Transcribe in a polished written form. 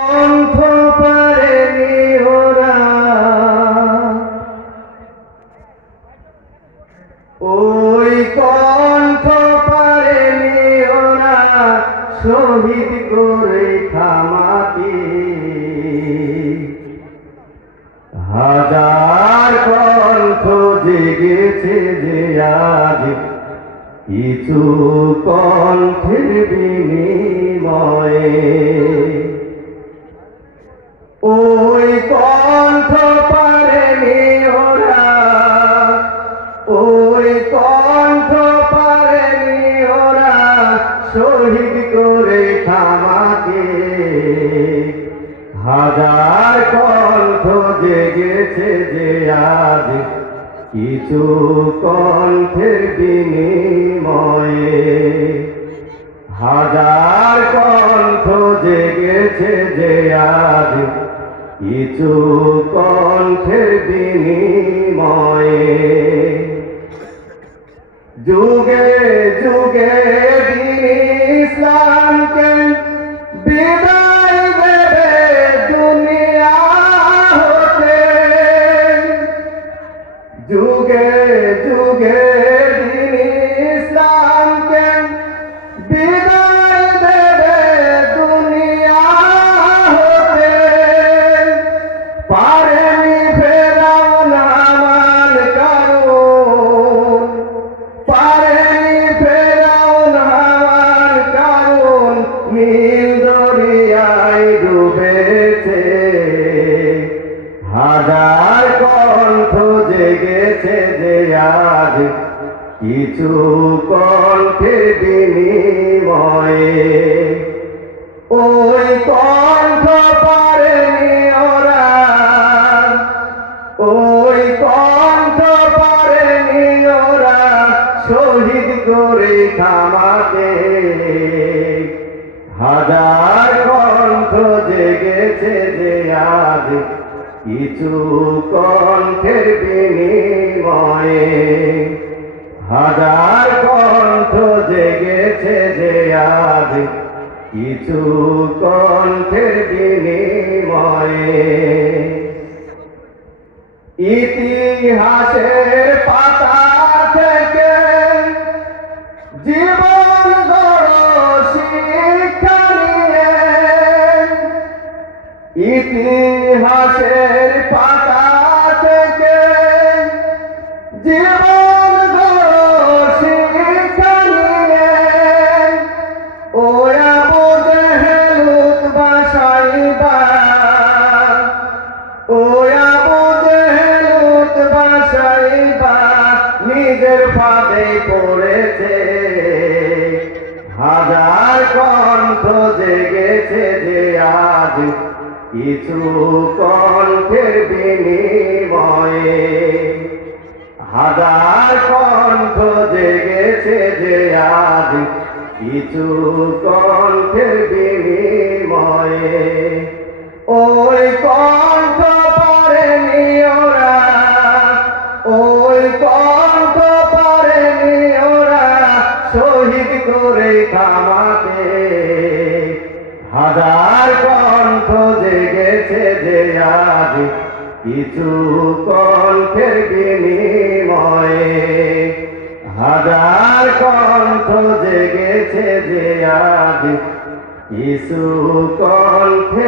কণ্ঠ পারেনি ওরা, ওই কণ্ঠ পারেনি ওরা শহীদ করে থামাতে। হাজার কণ্ঠ জেগেছে যে আজ কিছু কণ্ঠের বিনিময়ে, ওই কণ্ঠ পারেনি ওরা, ওই কণ্ঠ পারেনি ওরা শহীদ করে থামাতে। হাজার কণ্ঠ জেগেছে যে আজ কিছু কণ্ঠের বিনিময়ে, হাজার কণ্ঠ জেগেছে যে আজ কিছু কণ্ঠের বিনিময়ে। যুগে যুগে দ্বীন ইসলামকে বিদায় দেবে দুনিয়া হতে, যুগে যুগে দ্বীন ইসলামকে বিদায় দেবে দুনিয়া হতে। পারেনি ফেরাউন হামান কারুন, পারেনি ফেরাউন হামান কারুন, নীল দরিয়ায় ডুবেছে। হাজার কণ্ঠ জেগেছে যে আজ কিছু কণ্ঠের বিনিময়ে, ওই কণ্ঠ পারেনি ওরা, ওই কণ্ঠ পারেনি ওরা শহীদ করে থামাতে। হাজার কণ্ঠ জেগেছে যে আজ কিছু কণ্ঠের বিনিময়ে, হাজার কণ্ঠ জেগেছে যে আজ কিছু কণ্ঠের বিনিময়ে। ইতিহাসের পাতা থেকে জীবন গড় শিক্ষা নিয়ে, ইতিহাসের পাতা থেকে জীবন গড় শিক্ষা নিয়ে। ওরা বোঝে হেলুত বাসাইবা, ওরা বোঝে হেলুত বাসাইবা নিজের ফাঁদে পড়েছে। হাজার কণ্ঠ জেগেছে যে আজ কিছু কণ্ঠের বিনিময়ে, হাজার কণ্ঠ জেগেছে যে আজ কিছু কণ্ঠের বিনিময়ে। ওই কণ্ঠ পারেনি ওরা, ওই কণ্ঠ পারেনি ওরা শহীদ করে থামাতে। হাজার কণ্ঠ জেগেছে যে আজ কিছু কণ্ঠের বিনিময়ে, হাজার কণ্ঠ জেগেছে যে আজ কিছু কণ্ঠের